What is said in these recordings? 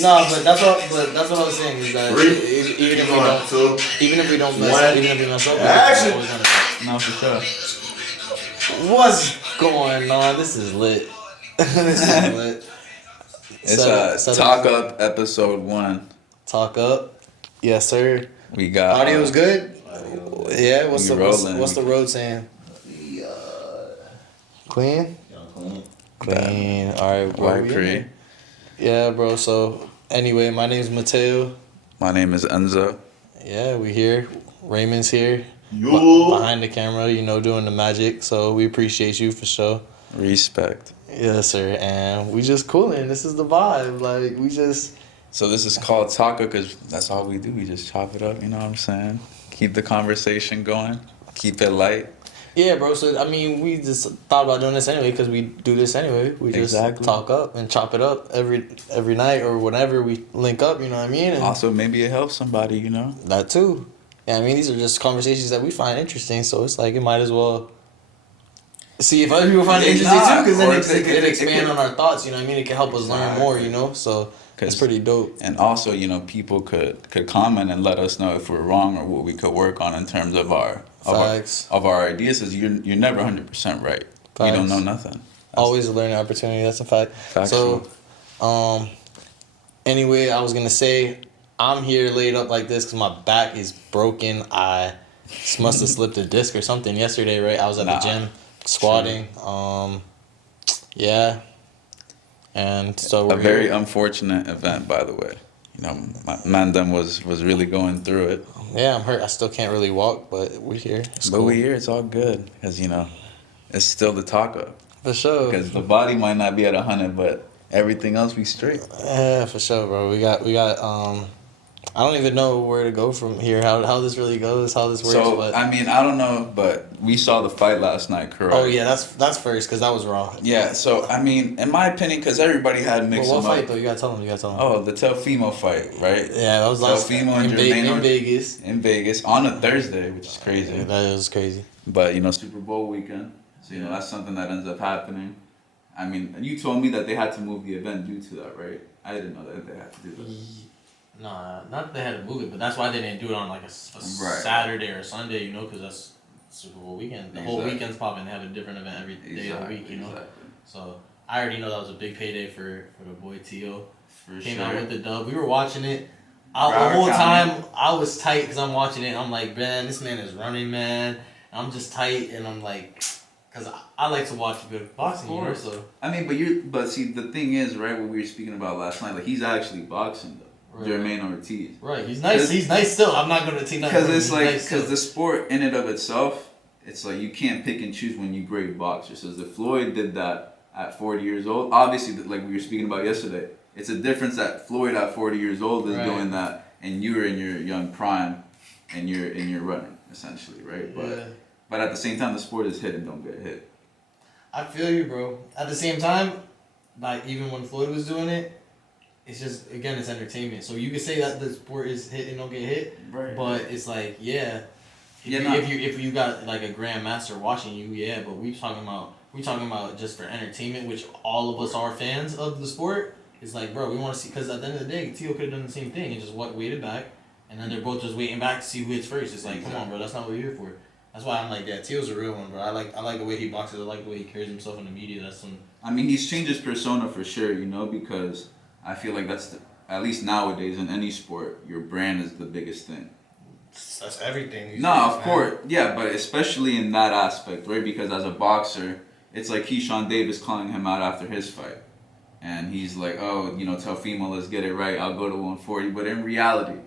No, but that's what I was saying is that even if we don't, even if we mess up, we're always gonna. No, for sure. What's going on? This is lit. This is lit. It's Talk Up episode 1. Talk up. Yes, sir. We got Audio's good. Yeah. What's the road saying? Clean. Clean. All right, bro. Pre. Yeah, bro. So anyway, my name's Mateo. My name is Enzo. Yeah, we here. Raymond's here. Behind the camera, doing the magic. So we appreciate you for sure. Respect. Yes, sir. And we just cooling. This is the vibe. Like we just. So this is called Taco because that's all we do. We just chop it up. You know what I'm saying? Keep the conversation going. Keep it light. Yeah, bro. So I mean, we just thought about doing this anyway because we do this anyway. We just talk up and chop it up every night or whenever we link up. You know what I mean? And also, maybe it helps somebody. That too. Yeah, I mean, these are just conversations that we find interesting. So it's like it might as well see if other people find it interesting too, because then it could expand on our thoughts. You know what I mean? It can help us learn more. So it's pretty dope. And also, people could comment and let us know if we're wrong or what we could work on in terms of our ideas. Because you're never 100% right. Facts. You don't know nothing. Always a learning opportunity. That's a fact. Factual. So, anyway, I was gonna say I'm here laid up like this because my back is broken. I must have slipped a disc or something yesterday. Right, I was at the gym squatting. Yeah. And so we're very unfortunate event, by the way. My Mandem was really going through it. Yeah, I'm hurt. I still can't really walk, but we're here. We're here. It's all good because it's still the taco. For sure. Because the body might not be at 100, but everything else we straight. Yeah, for sure, bro. We got. I don't even know where to go from here. How this really goes, how this works. So but I mean, I don't know, but we saw the fight last night, correct? Oh yeah, that's first because that was raw. Yeah. So I mean, in my opinion, because everybody had mixed. What fight though? You gotta tell them. Oh, the Teofimo fight, right? Yeah, that was last Teofimo in Vegas. In Vegas on a Thursday, which is crazy. Yeah, that is crazy. But Super Bowl weekend, so that's something that ends up happening. I mean, you told me that they had to move the event due to that, right? I didn't know that they had to do that. Nah, not that they had to move it, but that's why they didn't do it on like a Saturday or Sunday, because that's Super Bowl weekend. The whole weekend's popping. They have a different event every day of the week, Exactly. So I already know that was a big payday for the boy Tio. Came out with the dub. We were watching it. The whole time I was tight because I'm watching it. I'm like, man, this man is running, man. And I'm just tight, and I'm like, because I like to watch good boxing, So I mean, but see, the thing is, right? What we were speaking about last night, like he's actually boxing though. Right. Jermaine Ortiz. Right, he's nice. He's nice still. I'm not gonna take nothing. Because it's like, because the sport in and of itself, it's like you can't pick and choose when you grade boxers. So if Floyd did that at 40 years old, obviously, like we were speaking about yesterday, it's a difference that Floyd at 40 years old is doing that, and you're in your young prime, and you're running essentially, right? But at the same time, the sport is hit and don't get hit. I feel you, bro. At the same time, like even when Floyd was doing it. It's just, again, it's entertainment. So you could say that the sport is hit and don't get hit, right. But it's like, if you got like a grandmaster watching you, but we talking about just for entertainment, which all of us are fans of the sport. It's like, bro, we want to see, because at the end of the day, Tio could have done the same thing and just waited back, and then they're both just waiting back to see who hits first. It's like, come on, bro, that's not what you're here for. That's why I'm like, yeah, Tio's a real one, bro. I like the way he boxes. I like the way he carries himself in the media. I mean, he's changed his persona for sure, because I feel like at least nowadays in any sport, your brand is the biggest thing. That's everything. No, of course. Yeah, but especially in that aspect, right? Because as a boxer, it's like Keyshawn Davis calling him out after his fight. And he's like, oh, Teofimo, let's get it right. I'll go to 140. But in reality,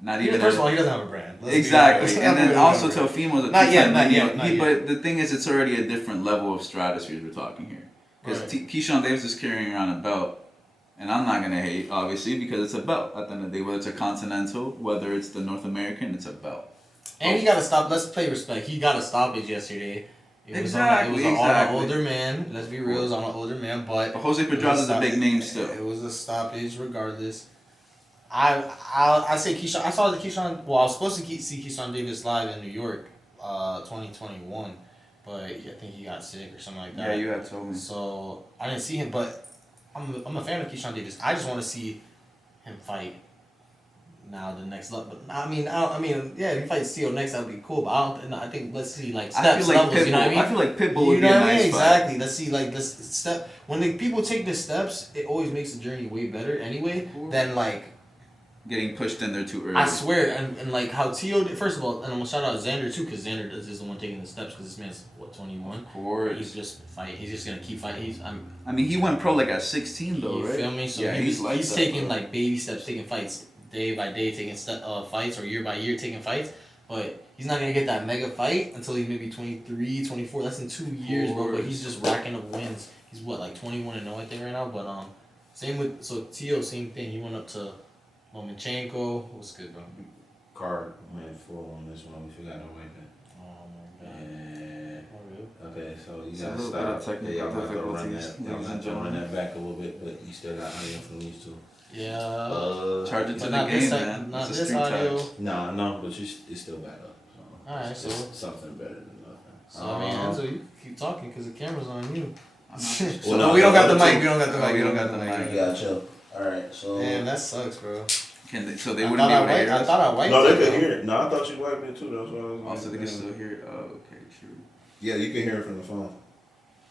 not even... First of all, he doesn't have a brand. Exactly. And then also Teofimo's a... Not yet. But the thing is, it's already a different level of stratosphere we're talking here. Because Keyshawn Davis is carrying around a belt. And I'm not going to hate, obviously, because it's a belt. At the end of the day, whether it's a Continental, whether it's the North American, it's a belt. And he got to stop. Let's play respect. He got a stoppage yesterday. It was on an older man. Let's be real, it was on an older man. But Jose Pedraza's a big name still. It was a stoppage regardless. I say Keyshawn. I saw the Keyshawn. Well, I was supposed to see Keyshawn Davis live in New York, 2021. But I think he got sick or something like that. Yeah, you had told me. So I didn't see him, but... I'm a fan of Keyshawn Davis. I just want to see him fight now the next level. But I mean, yeah, if he fights Theo next, that would be cool. But I think let's see like steps, levels. You know what I mean? I feel like Pitbull would You be know a what I mean? nice Exactly. Let's see like this step. When people take the steps, it always makes the journey way better anyway than like getting pushed in there too early. I swear, and like how Tio did, first of all, and I'm gonna shout out Xander too, because Xander is the one taking the steps, because this man's, what, 21? Of course. He's just fighting, he's just gonna keep fighting. I mean, he went pro like at 16 though, right? You feel me? So yeah, he's taking like baby steps, taking fights, day by day, taking fights, or year by year taking fights, but he's not gonna get that mega fight until he's maybe 23, 24, that's in 2 years, bro, but he's just racking up wins. He's what, like 21-0 I think right now, but same with, so Tio, same thing, he went up to Lomachenko. What's good, bro? Card went full on this one. We forgot to wipe it. Oh my god. Yeah. Oh, really? Okay, so you It's a got to little bit of stop. technical Yeah, y'all have to run difficulties, that. Y'all ladies have and to run gentlemen. that back a little bit, but you still got audio from these two. Yeah. Charge it to but the not game, this, man. not It's a this street audio. tag. No, but it's still back up. So Alright, it's so- something better than nothing. So I mean, Enzo, you keep talking because the camera's on you. Well, no, we don't got the the mic. two- We don't got the mic. we don't got the mic. You got chill. All right, so. Damn, that sucks, bro. So they I wouldn't be able to hear I us? thought I wiped No, it. they could bro. hear it. No, I thought you wiped it too. That's why I was. Also, they can still hear it. Oh, okay, true. Yeah, you can hear it from the phone.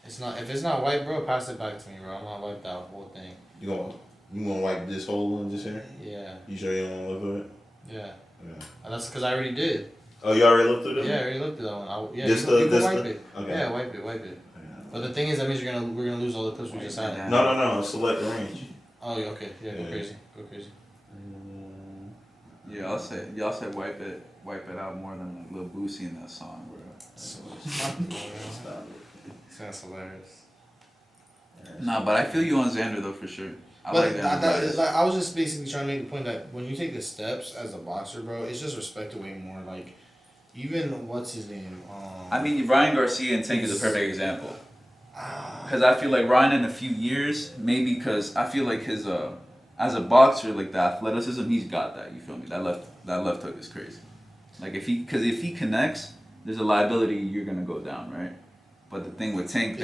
It's not. If it's not white, bro, pass it back to me, bro. I'm not wiped that whole thing. You want to wipe this whole one just here? Yeah. You sure you don't want to look through it? Yeah. Yeah. And that's because I already did. Oh, you already looked through this? Yeah, I already looked at that one. Yeah, This you can this wipe it. Okay. Yeah, wipe it. But the thing is, that means we're gonna lose all the clips we just had. No. Select range. Oh, yeah, okay. Yeah, go Yeah. crazy. Yeah, y'all say wipe it out more than like Lil Boosie in that song, bro. That's hilarious. Nah, but I feel you on Xander though for sure. I But like that. like, I was just basically trying to make the point that when you take the steps as a boxer, bro, it's just respected way more. Like, even what's his name? I mean, Ryan Garcia and Tank is a perfect example. Because I feel like Ryan in a few years, maybe because I feel like his as a boxer, like the athleticism, he's got that. You feel me? That left hook is crazy. Like if he connects, there's a liability you're gonna go down, right? But the thing with Tank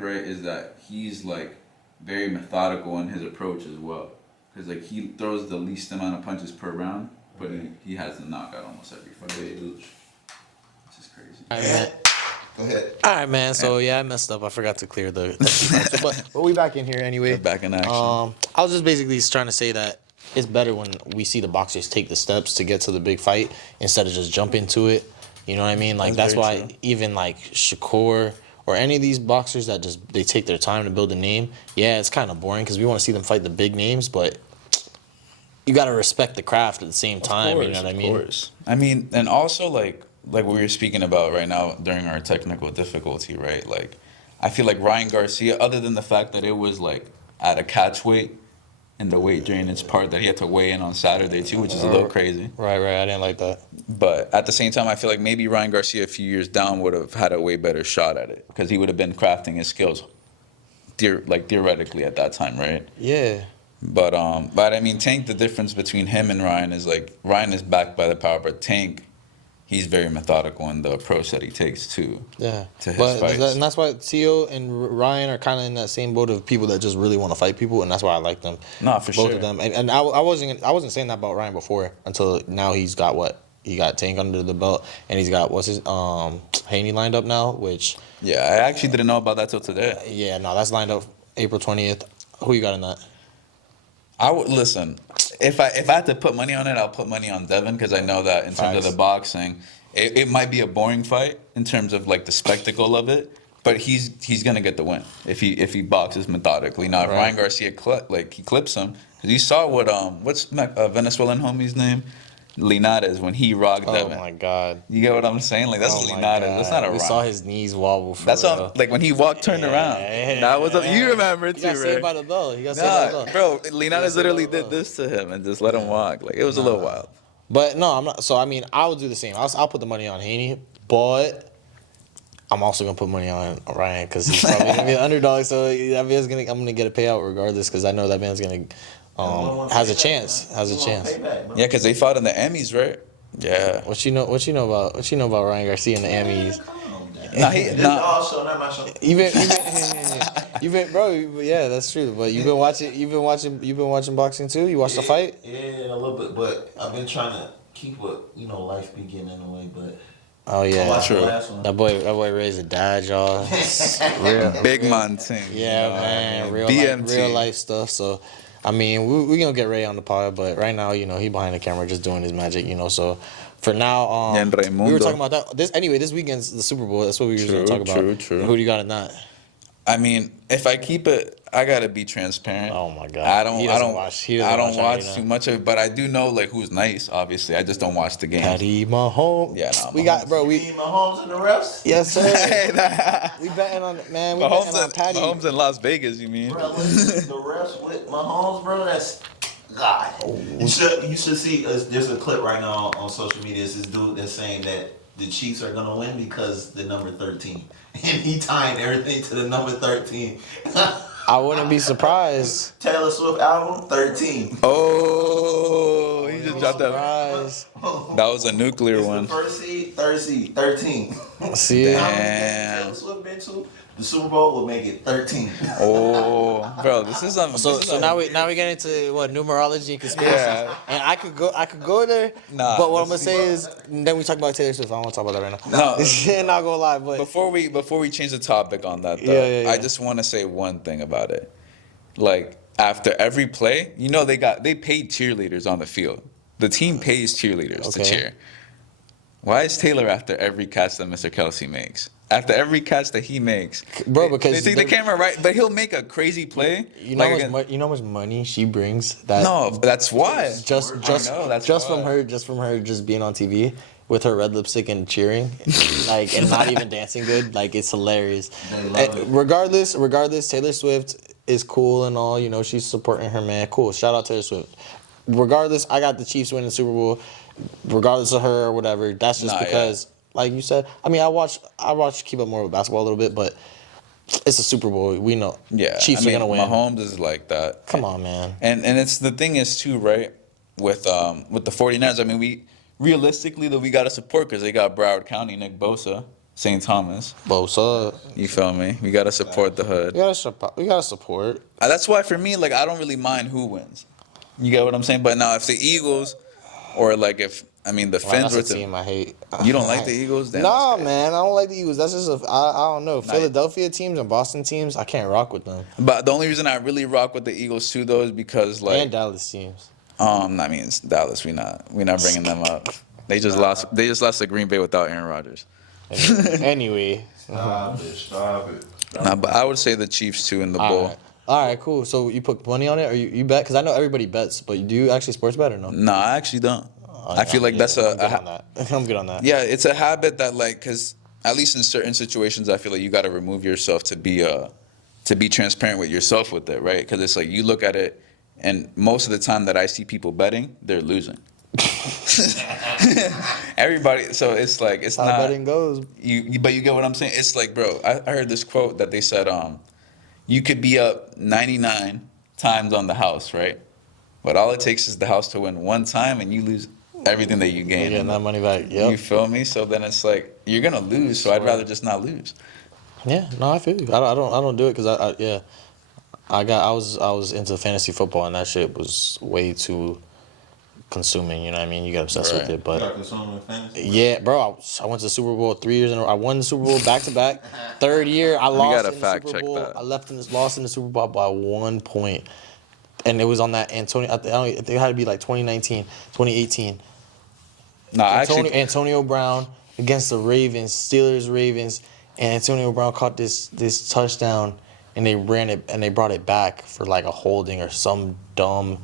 right, is that he's like very methodical in his approach as well. Because like he throws the least amount of punches per round, but he has the knockout almost every fight. Which is crazy. All right, man. Go ahead. All right, man. So yeah, I messed up. I forgot to clear the. but we back in here anyway. We're back in action. I was just basically just trying to say that it's better when we see the boxers take the steps to get to the big fight instead of just jump into it. You know what I mean? Like that's why even like Shakur or any of these boxers that just they take their time to build a name. Yeah, it's kind of boring because we want to see them fight the big names, but you got to respect the craft at the same time. You know what I mean? Of course. I mean, and also like we were speaking about right now during our technical difficulty, right? Like, I feel like Ryan Garcia, other than the fact that it was like at a catch weight in the weight drainage part that he had to weigh in on Saturday too, which is a little crazy. Right. I didn't like that. But at the same time, I feel like maybe Ryan Garcia a few years down would have had a way better shot at it because he would have been crafting his skills, theoretically at that time, right? Yeah. But I mean, Tank, the difference between him and Ryan is like Ryan is backed by the power, but Tank, he's very methodical in the approach that he takes to his fights. And that's why Tio and Ryan are kind of in that same boat of people that just really want to fight people, and that's why I like them. No, for both sure. of them. And I wasn't saying that about Ryan before until now. He's got what? He got Tank under the belt, and he's got Haney lined up now, which. Yeah, I actually didn't know about that till today. Yeah, no, that's lined up April 20th. Who you got in that? I would listen. If I had to put money on it, I'll put money on Devin because I know that in terms of the boxing, it might be a boring fight in terms of like the spectacle of it, but he's gonna get the win if he boxes methodically. Now, if Ryan Garcia he clips him, because you saw what's Venezuelan homie's name? Linares when he rocked Devin. Oh my God! You get what I'm saying? Like that's Linares. That's not a rock. We saw his knees wobble. That's like when he turned around. That was you remember it too, right? He got saved by the bell. He got saved by the bell. Bro, Linares literally did this to him and just let him walk. Like it was a little wild. But no, I'm not. So I mean, I would do the same. I'll put the money on Haney, but I'm also gonna put money on Ryan because he's probably gonna be the underdog. So I'm gonna get a payout regardless because I know that man's gonna has a chance. Yeah, because they fought in the Emmys, right? Yeah. What you know about Ryan Garcia and the Emmys? This dog show, not my show. You've been, bro. Yeah, that's true. But you've been watching boxing too. You watched the fight? Yeah, a little bit, but I've been trying to keep what life be getting in the way. But Oh yeah, true. The last one. That boy raised a dad, y'all. Real, Big man thing. Yeah, man. BMT. Real life stuff. So, I mean, we gonna get Ray on the pod, but right now, he behind the camera just doing his magic, So, for now, And Raimundo. we were talking about that. This weekend's the Super Bowl. That's what we were gonna talk about. True. Who do you got in that? I mean, if I keep it, I gotta be transparent. Oh my god. I don't watch too much of it, but I do know who's nice. Obviously, I just don't watch the game. Patty Mahomes. Yeah, no, we got bro. You mean Mahomes and the refs? Yes, sir. We betting on man. We betting on Patty. Mahomes in Las Vegas. You mean? Bro, listen, the refs with Mahomes, bro. That's God. You should see. There's a clip right now on social media. It's this dude that's saying that the Chiefs are gonna win because the number 13, and he tying everything to the number 13. I wouldn't be surprised. Taylor Swift album 13. Oh, he just dropped that. Surprise. That was a nuclear It's one. the first seed, third seed, 13. See it? Damn. Taylor Swift been to the Super Bowl will make it 13. Oh, bro, this is So now we get into what numerology and conspiracy. Yeah. And I could go there. Nah, but what I'm gonna say is then we talk about Taylor Swift. I don't want to talk about that right now. No. Not gonna lie, but Before we change the topic on that, though, Yeah. I just want to say one thing about it. Like after every play, they paid cheerleaders on the field. The team pays cheerleaders to cheer. Why is Taylor after every catch that Mr. Kelsey makes? After every catch that he makes, bro, because they take the camera right, but he'll make a crazy play. You know how much money she brings. That No, that's why. Just from her just being on TV with her red lipstick and cheering, and not even dancing good. Like it's hilarious. They love it. Regardless, Taylor Swift is cool and all. She's supporting her man. Cool. Shout out Taylor Swift. Regardless, I got the Chiefs winning the Super Bowl. Regardless of her or whatever, that's just because. Yeah. Like you said, I mean, I watch keep up more with basketball a little bit, but it's a Super Bowl. We know. Yeah, Chiefs are gonna win. Mahomes is like that. Come on, man. And it's the thing is too, right? With the 49ers, I mean, we realistically though we gotta support because they got Broward County, Nick Bosa, St. Thomas. Bosa. You feel me? We gotta support the hood. We gotta support. That's why for me, I don't really mind who wins. You get what I'm saying? But now if the Eagles, or the Finns were to team I hate. You don't like the Eagles? Damn, nah, man, I don't like the Eagles. That's just I don't know. Philadelphia teams and Boston teams, I can't rock with them. But the only reason I really rock with the Eagles too, though, is because and Dallas teams. It's Dallas. We not bringing them up. They just lost to Green Bay without Aaron Rodgers. Anyway. Stop it. Nah, but I would say the Chiefs too in the bowl. All right, cool. So you put money on it, or you bet? Because I know everybody bets, but do you actually sports bet or no? No, I actually don't. I feel like that's I'm good on that. Yeah, it's a habit that because at least in certain situations, I feel like you got to remove yourself to be transparent with yourself with it, right? Because it's you look at it, and most of the time that I see people betting, they're losing. Everybody, so it's it's how not betting goes. But you get what I'm saying? It's bro, I heard this quote that they said, you could be up 99 times on the house, right? But all it takes is the house to win one time, and you lose everything that you gain. Getting that money back. Yep. You feel me? So then it's you're gonna lose. So I'd rather just not lose. Yeah, no, I feel you. I don't do it because I was into fantasy football, and that shit was way too consuming. You know what I mean? You get obsessed with it, but yeah, bro, I went to the Super Bowl 3 years in a row. I won the Super Bowl back to back. Third year, I lost in the Super Bowl. I lost in the Super Bowl by 1 point. And it was on that Antonio. I think it had to be 2019, 2018. No, Antonio Brown against the Ravens, Ravens, and Antonio Brown caught this touchdown, and they ran it and they brought it back for a holding or some dumb.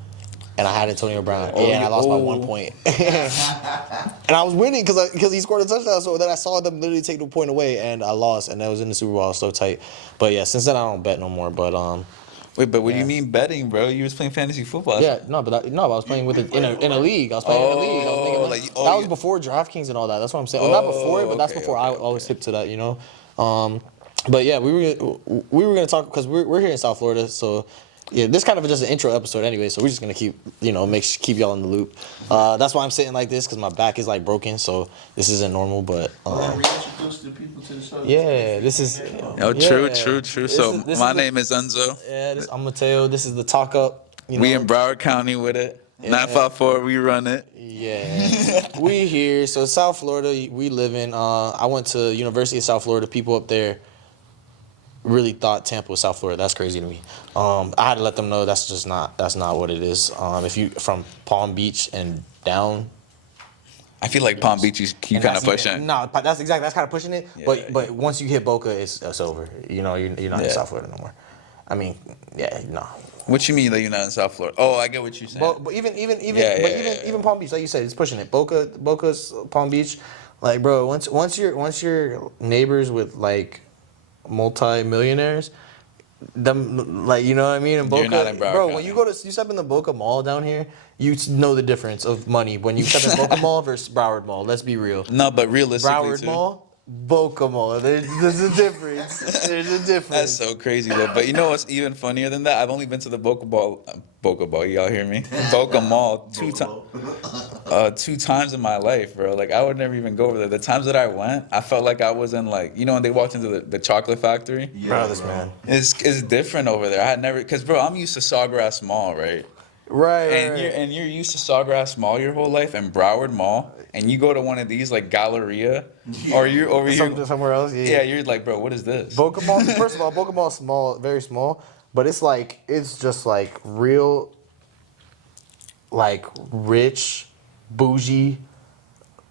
And I had Antonio Brown. And I lost by 1 point. And I was winning because he scored a touchdown. So then I saw them literally take the point away, and I lost. And that was in the Super Bowl. I was so tight. But yeah, since then I don't bet no more. But Wait, but what do you mean betting, bro? You was playing fantasy football. Yeah, but I was playing with it in a league. I was playing in a league. I was making that was before DraftKings and all that. That's what I'm saying. Well, not before it, but that's before I always hip to that, But yeah, we were gonna talk because we're here in South Florida, so Yeah, this kind of just an intro episode anyway, so we're just gonna keep keep y'all in the loop. That's why I'm sitting like this because my back is like broken, so this isn't normal. But reintroduce the people to the show. yeah, this is True. So my name is Enzo. Yeah, I'm Mateo. This is the talk up. We in Broward County with it. 954, we run it. Yeah, we here. So South Florida, we live in. I went to University of South Florida. People up there really thought Tampa was South Florida. That's crazy to me. I had to let them know that's not what it is. If you from Palm Beach and down, I feel like Palm Beach, you kind of pushing. No, that's kind of pushing it. Yeah, but once you hit Boca, it's over. You're not in South Florida no more. I mean, no. What you mean that you're not in South Florida? Oh, I get what you're saying. But even Palm Beach, like you said, it's pushing it. Boca's Palm Beach, like bro, once you're neighbors with like multi-millionaires, them like you know what I mean. In Boca, you're not in Broward bro, County. when you step in the Boca Mall down here, you know the difference of money when you step in Boca Mall versus Broward Mall. Let's be real. No, but realistically Broward too. Mall. Boca Mall. There's a difference. There's a difference. That's so crazy, though. But you know what's even funnier than that? I've only been to the Boca Ball, y'all hear me? Boca Mall two times in my life, bro. Like, I would never even go over there. The times that I went, I felt like I was in, like, when they walked into the chocolate factory? Yeah, Bro, this man. It's different over there. I had never, because, bro, I'm used to Sawgrass Mall, right? Right. You're used to Sawgrass Mall your whole life and Broward Mall, and you go to one of these like Galleria, or you're over here somewhere else. Yeah, you're like, bro, what is this? Boca Mall. First of all, Boca Mall is small, very small, but it's just like real, like rich, bougie,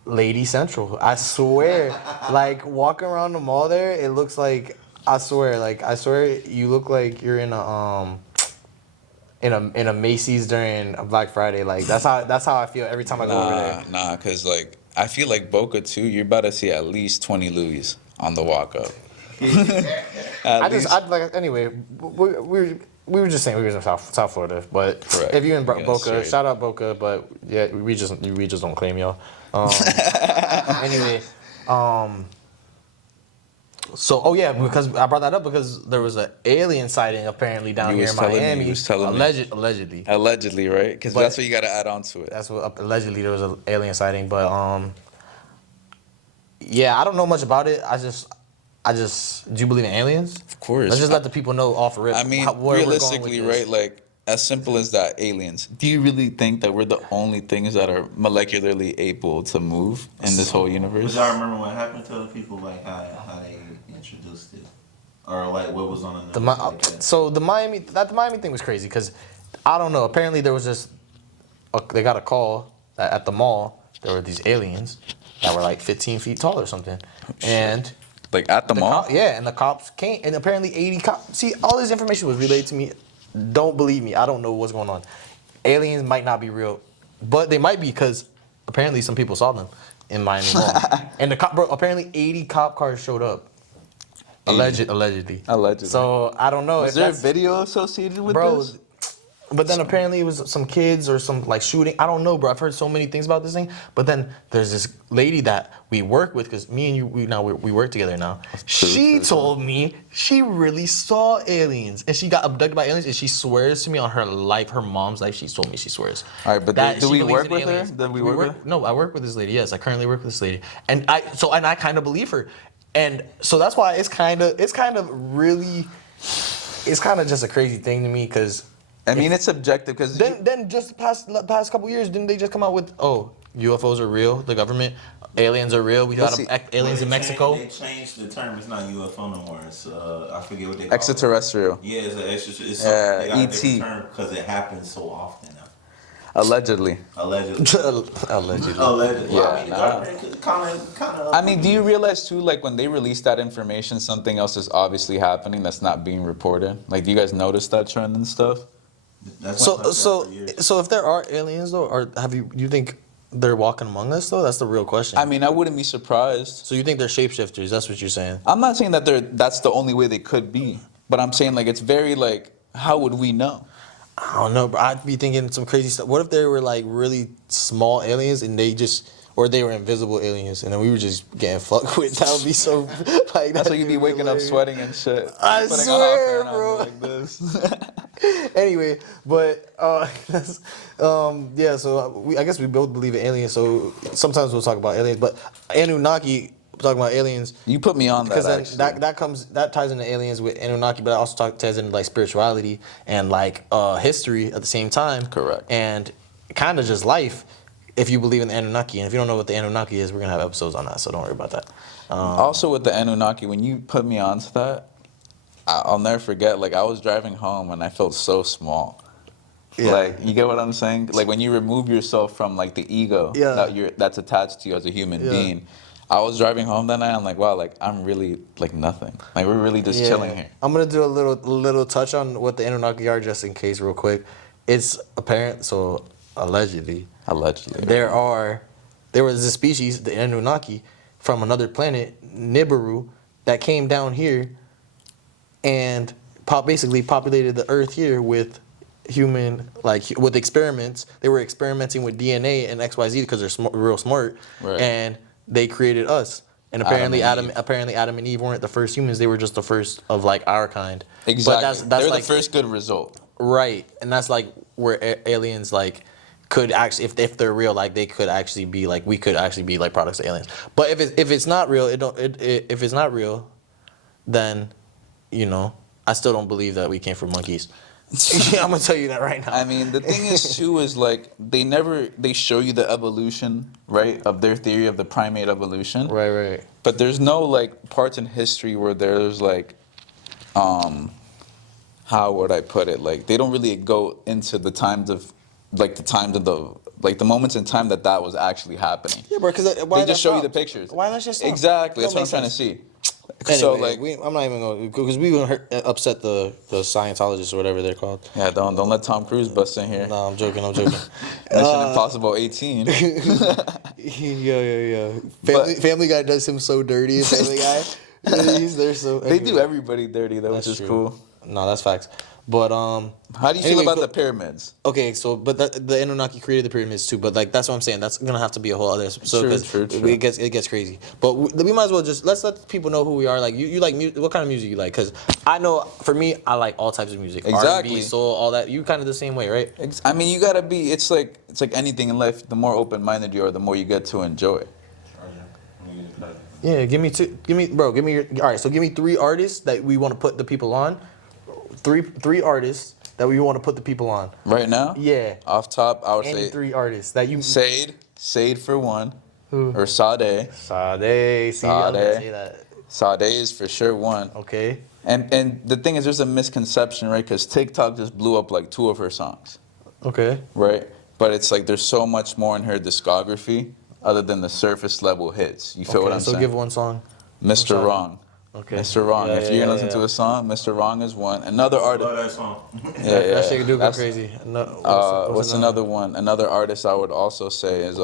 lady central. I swear, like walking around the mall there, it looks like I swear you look like you're in a Macy's during Black Friday. Like that's how I feel every time I go over there. Nah, cause like I feel like Boca too. You're about to see at least 20 Louis on the walk up. Anyway. We were just saying we were in South Florida, but Correct. if you're in Boca, straight. shout out Boca. But yeah, we just don't claim y'all. Anyway, so because I brought that up because there was an alien sighting apparently down here in Miami. Allegedly, right? Because that's what you got to add on to it. That's what allegedly there was an alien sighting, but I don't know much about it. I just do you believe in aliens? Of course. Let's just let the people know off the rip. I mean, realistically, right? Like as simple as that, aliens. Do you really think that we're the only things that are molecularly able to move in this whole universe? But y'all remember what happened to the people, like how they introduced it, or like what was on the news? So the Miami thing was crazy because I don't know. Apparently there was they got a call that at the mall there were these aliens that were like 15 feet tall or something, and like at the mall. And the cops came, and apparently 80 cops. See, all this information was relayed to me. Don't believe me. I don't know what's going on. Aliens might not be real, but they might be because apparently some people saw them in Miami Mall. And apparently 80 cop cars showed up. Allegedly. So I don't know. Is there a video associated with this? But then apparently it was some kids or some like shooting. I don't know, bro. I've heard so many things about this thing. But then there's this lady that we work with because me and you we work together now. She told me she really saw aliens and she got abducted by aliens and she swears to me on her life, her mom's life. She told me she swears. All right, but do we work with her? Did we work with her? No, I work with this lady. Yes, I currently work with this lady, and I kind of believe her, and so that's why it's kind of just a crazy thing to me because. I mean, it's subjective because then just past couple years, didn't they just come out with UFOs are real, the government, aliens are real, we got aliens in Mexico. They changed the term. It's not UFO no more. It's I forget what they call it. Extraterrestrial. Yeah, it's an extraterrestrial. They got a ET. different term because it happens so often now. Allegedly. Allegedly. Yeah. Kind of. I mean, do you realize too, like when they release that information, something else is obviously happening that's not being reported? Like, do you guys notice that trend and stuff? So if there are aliens though, or do you think they're walking among us though? That's the real question. I mean, I wouldn't be surprised. So you think they're shapeshifters? That's what you're saying? I'm not saying that that's the only way they could be, but I'm saying like it's very like how would we know? I don't know, but I'd be thinking some crazy stuff. What if they were like really small aliens and or they were invisible aliens and then we were just getting fucked with? That would be so like that's why you'd be waking up sweating and shit. I swear, bro. Like this. Anyway, but yeah. So I guess we both believe in aliens. So sometimes we'll talk about aliens, but Anunnaki talking about aliens. You put me on that. Because then that ties into aliens with Anunnaki, but it also ties into like spirituality and like history at the same time. Correct. And kind of just life. If you believe in the Anunnaki, and if you don't know what the Anunnaki is, we're gonna have episodes on that, so don't worry about that. Also with the Anunnaki, when you put me onto that, I'll never forget. Like I was driving home and I felt so small. Yeah. Like you get what I'm saying? Like when you remove yourself from like the ego that's attached to you as a human being. I was driving home that night. I'm like, wow, like I'm really like nothing. Like we're really just chilling here. I'm gonna do a little touch on what the Anunnaki are, just in case, real quick. It's apparent, so allegedly. There was a species, the Anunnaki, from another planet, Nibiru, that came down here and basically populated the Earth here with with experiments. They were experimenting with DNA and XYZ because they're real smart, right. And they created us. And apparently Adam and Eve weren't the first humans. They were just the first of like our kind. Exactly. But they're like, the first good result. Right, and that's like where aliens like could actually, if they're real, like they could actually be like, we could actually be like products of aliens. But if it's not real, if it's not real, then I still don't believe that we came from monkeys. I'm gonna tell you that right now. I mean, the thing is too is like they show you the evolution, right, of their theory of the primate evolution. Right. But there's no like parts in history where there's like, how would I put it? Like they don't really go into the times of the moments in time that was actually happening. Yeah, bro. Because they just show you the pictures. Why that shit stop? Exactly. That's what I'm trying to see. Anyway, so like, I'm not even going because we gonna upset the Scientologists or whatever they're called. Yeah, don't let Tom Cruise bust in here. No, I'm joking. Mission Impossible 18. Yo. Family Guy does him so dirty. Family Guy. They're so. They do everybody dirty though, which is cool. No, that's facts. But how do you feel about the pyramids? Okay, so but the Anunnaki created the pyramids too. But like that's what I'm saying. That's gonna have to be a whole other. True. It gets crazy. But we might as well just let's let people know who we are. Like you like what kind of music you like? Because I know for me I like all types of music. Exactly. R&B, soul, all that. You kind of the same way, right? I mean, you gotta be. It's like anything in life. The more open minded you are, the more you get to enjoy. Yeah, give me all right. So give me 3 artists that we want to put the people on. Three artists that we want to put the people on. Right now? Yeah. Off top, I would say 3 artists that you. Sade for one. Who? Or Sade. Sade. See, I was gonna say that. Sade is for sure one. Okay. And the thing is, there's a misconception, right? Because TikTok just blew up like 2 of her songs. Okay. Right? But it's like there's so much more in her discography other than the surface level hits. You feel what I'm saying? So give one song. Mr. Wrong. Okay. Mr. Wrong. If you're gonna listen to a song, Mr. Wrong is one. Another artist. I love that song. That shit do go crazy. What's another one? Another artist I would also say is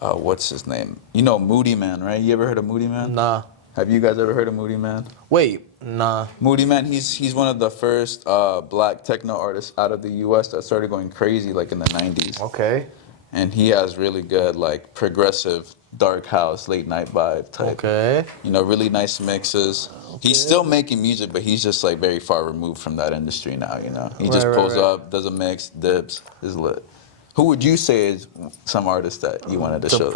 what's his name? You know Moody Man, right? You ever heard of Moody Man? Nah. Have you guys ever heard of Moody Man? Wait, nah. Moody Man, he's one of the first black techno artists out of the U.S. that started going crazy like in the 90s. Okay. And he has really good like progressive dark house late night vibe type. Okay. Really nice mixes. Okay. He's still making music, but he's just like very far removed from that industry now. He just pulls up, does a mix, dips, is lit. Who would you say is some artist that you wanted to show?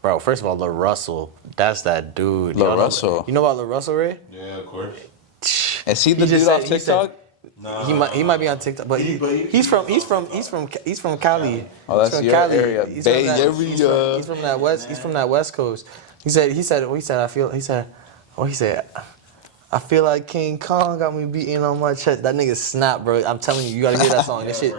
Bro, first of all, Lil Russell, that's that dude. Lil Russell. You know about Lil Russell, Ray? Yeah, of course. Is he the dude off TikTok? No. He might be on TikTok, but he's from Cali. Oh, that's your Cali. area. Bay Area. He's from that West Coast. He said I feel like King Kong got me beating on my chest. That nigga snap, bro. I'm telling you, you gotta hear that song. This shit.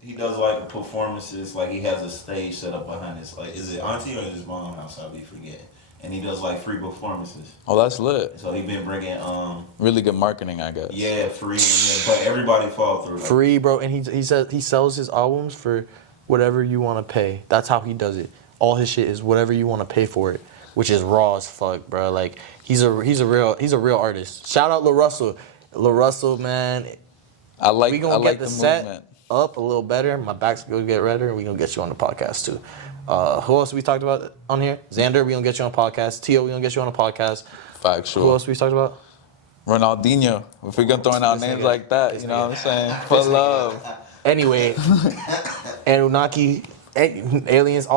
He does like performances, like he has a stage set up behind his, like, is it auntie or his mom house? I'll be forgetting. And he does like free performances. Oh, that's lit. So he been bringing really good marketing, I guess. Yeah, free, but everybody fall through. Free, bro, and he says he sells his albums for whatever you want to pay. That's how he does it. All his shit is whatever you want to pay for it, which is raw as fuck, bro. Like he's a real artist. Shout out Lil Russell, man. We gonna get the set movement up a little better. My back's gonna get redder, and we gonna get you on the podcast too. Who else we talked about on here? Xander, we gonna get you on the podcast. Tio, we gonna get you on the podcast. Factual. Who else we talked about? Ronaldinho. If we're gonna throw out names like that, you know what I'm saying? For love. Anyway, Anunnaki, aliens,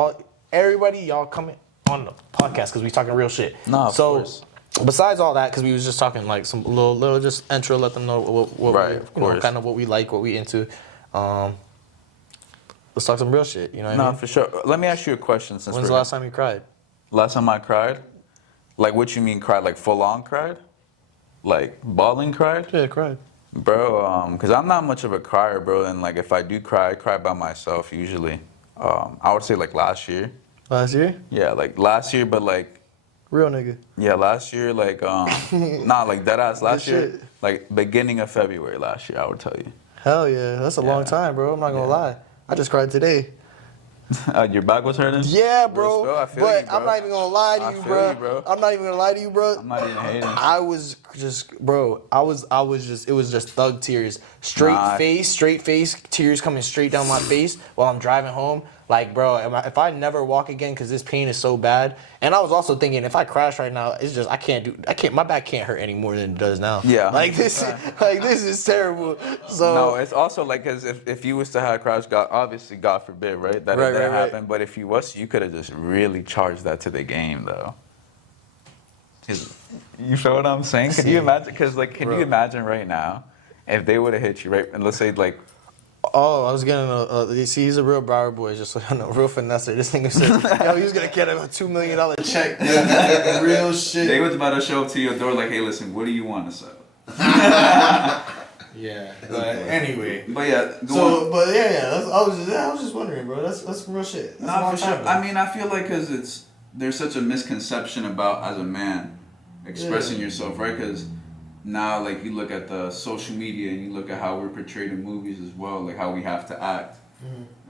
everybody, y'all coming on the podcast because we talking real shit. Of course. Besides all that, because we was just talking like some little just intro, let them know what Right, we, kind of what we like, what we into. Let's talk some real shit. You know what I mean? For sure. Let me ask you a question. When's the last time you cried? Last time I cried? Like, what you mean cried? Like, full on cried? Like, bawling cried? Yeah, cried. Bro, because I'm not much of a crier, bro. And, like, if I do cry, I cry by myself usually. I would say, like, last year. Last year? Yeah, like, last year, but, like... Real nigga. Yeah, last year, like, like, deadass last year. Shit. Like, beginning of February last year, I would tell you. Hell yeah. That's a long time, bro. I'm not going to lie. I just cried today. Your back was hurting? Yeah, bro. Bro, I feel but you, bro. I'm not even gonna lie to you, bro. I'm not even gonna lie to you, bro. I'm not even hating. I was just, bro. I was just. It was just thug tears, straight face, tears coming straight down my face while I'm driving home. Like, bro, if I never walk again because this pain is so bad. And I was also thinking, if I crash right now, it's just I can't. My back can't hurt any more than it does now. Yeah. Like this is terrible. So no, it's also like because if you was to have a crash, obviously God forbid, right? That didn't happen. But if you was, you could have just really charged that to the game, though. You feel what I'm saying? Can you imagine? Because can you imagine right now if they would have hit you, right? And let's say like. Oh, I was getting you see, he's a real Broward boy, just so you know, real finesser. This nigga said, yo, he was gonna get a $2 million check. Real shit. They was about to show up to your door like, hey, listen, what do you want to sell? Yeah, but anyway. But yeah, I was just wondering, bro. That's some real shit. Nah, for sure. I mean, I feel like because there's such a misconception about as a man expressing yourself, right? Because now, like, you look at the social media and you look at how we're portrayed in movies as well, like how we have to act,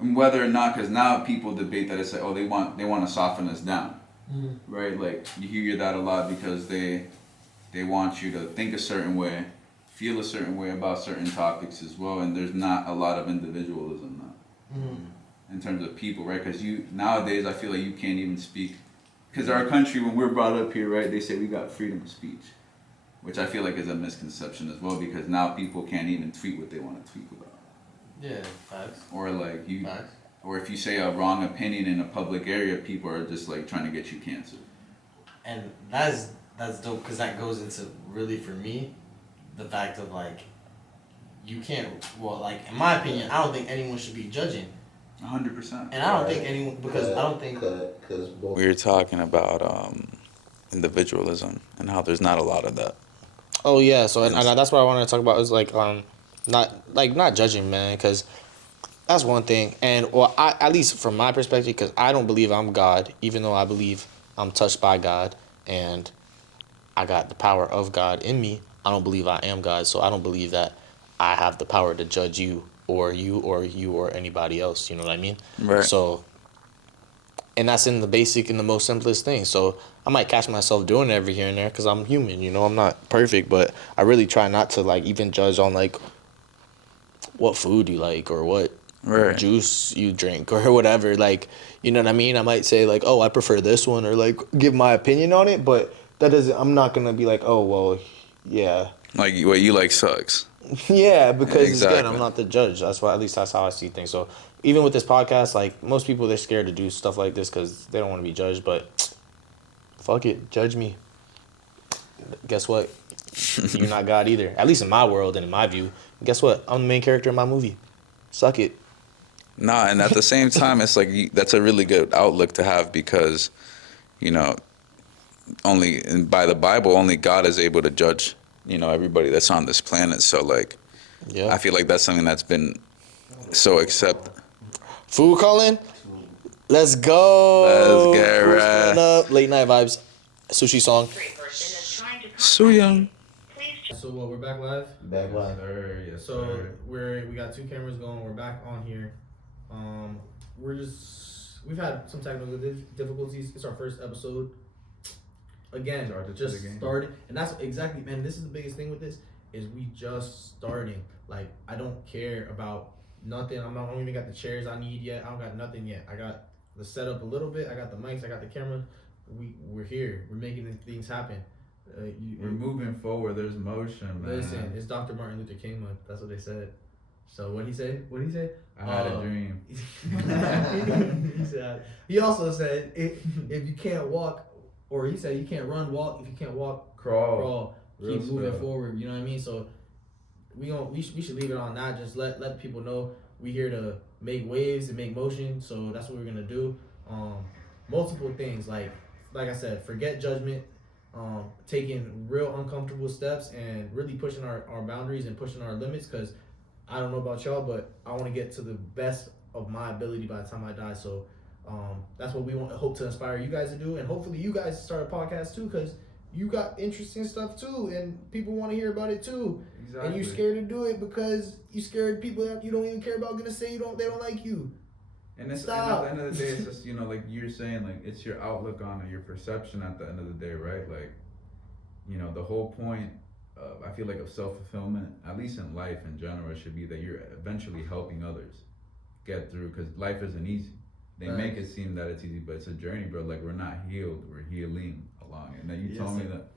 and whether or not, because now people debate that it's like, oh, they want to soften us down, right? Like you hear that a lot because they want you to think a certain way, feel a certain way about certain topics as well, and there's not a lot of individualism now in terms of people, right? Because nowadays I feel like you can't even speak, because our country, when we're brought up here, right, they say we got freedom of speech. Which I feel like is a misconception as well, because now people can't even tweet what they want to tweet about. Yeah, facts. Or like facts. Or if you say a wrong opinion in a public area, people are just like trying to get you canceled. And that's dope, because that goes into really, for me, the fact of like, you can't, well, like, in my opinion, I don't think anyone should be judging. 100%. And I don't think anyone, because I don't think. We were talking about individualism and how there's not a lot of that. Oh yeah, so and that's what I wanted to talk about is like not judging, man, because that's one thing. And I, at least from my perspective, because I don't believe I'm God, even though I believe I'm touched by God and I got the power of God in me. I don't believe I am God, so I don't believe that I have the power to judge you or anybody else. You know what I mean? Right. So. And that's in the most simplest thing. So I might catch myself doing it every here and there because I'm human, you know. I'm not perfect, but I really try not to like even judge on like what food you like or what juice you drink or whatever. Like, you know what I mean? I might say like, oh, I prefer this one, or like give my opinion on it, but that doesn't. I'm not gonna be like, oh, well, yeah. Like what you like sucks. Yeah, because again, I'm not the judge. That's why, at least that's how I see things. So even with this podcast, like most people, they're scared to do stuff like this because they don't want to be judged. But fuck it, judge me. Guess what? You're not God either. At least in my world and in my view. Guess what? I'm the main character in my movie. Suck it. Nah, and at the same time, it's like that's a really good outlook to have because, you know, only by the Bible, only God is able to judge, you know, everybody that's on this planet. So like, I feel like that's something that's been so accepted. Food calling? Let's go. Let's get right. Up. Late night vibes. Sushi song. So young. So we're back live? Back live. Yes, so we got two cameras going. We're back on here. We've had some technical difficulties. It's our first episode. Again, just started, and that's exactly, man. This is the biggest thing with this is we just starting. Like, I don't care about nothing. I don't even got the chairs I need yet. I don't got nothing yet. I got the setup a little bit. I got the mics. I got the camera. We're here. We're making things happen. We're moving forward. There's motion, man. Listen, it's Dr. Martin Luther King month. That's what they said. So what'd he say? I had a dream. He also said if you can't walk, or he said you can't run, walk. If you can't walk, crawl. Keep moving forward. You know what I mean? So we should leave it on that. Just let people know we here to make waves and make motion. So that's what we're gonna do. Multiple things like I said, forget judgment. Taking real uncomfortable steps and really pushing our boundaries and pushing our limits, because I don't know about y'all, but I want to get to the best of my ability by the time I die. So that's what we hope to inspire you guys to do, and hopefully you guys start a podcast too, because you got interesting stuff too, and people want to hear about it too. Exactly. And you're scared to do it because you scared people that you don't even care about gonna say they don't like you. And at the end of the day, it's just, like you're saying, like, it's your outlook on it, your perception at the end of the day, right? Like, the whole point of, I feel like, of self-fulfillment, at least in life in general, should be that you're eventually helping others get through, because life isn't easy. They make it seem that it's easy, but it's a journey, bro. Like, we're not healed, we're healing along it. And then you told me that,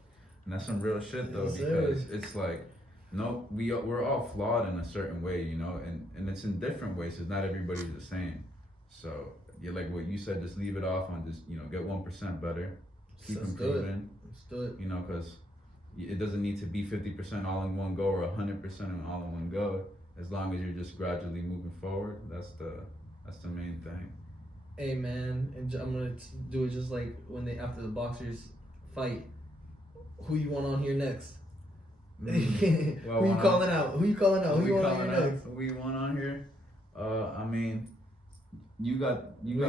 and that's some real shit, though, because it's like, no, we're all flawed in a certain way, and it's in different ways, because not everybody's the same. So, like what you said, just leave it off on just, get 1% better. Keep improving. Let's do it. Because it doesn't need to be 50% all in one go or 100% all in one go. As long as you're just gradually moving forward, that's the main thing. Hey, man, and I'm going to do it just like when after the boxers fight. Who you want on here next? Well, Who you calling out? Who you want on here next? Who you want on here? I mean... You got who you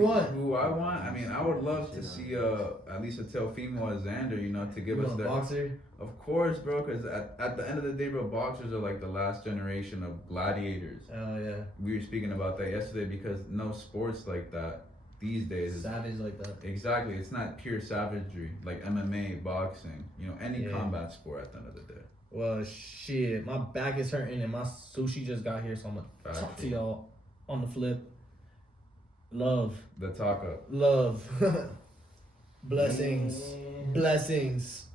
want? Who I want? I mean, I would love to see at least a Teofimo Xander, to give us that boxer. Of course, bro, because at the end of the day, bro, boxers are like the last generation of gladiators. Oh yeah. We were speaking about that yesterday, because no sports like that these days. Savage like that. Exactly, it's not pure savagery like MMA, boxing, any combat sport at the end of the day. Well, shit, my back is hurting and my sushi just got here, so I'm gonna talk to y'all on the flip. Love. The taco. Love. Blessings. Blessings.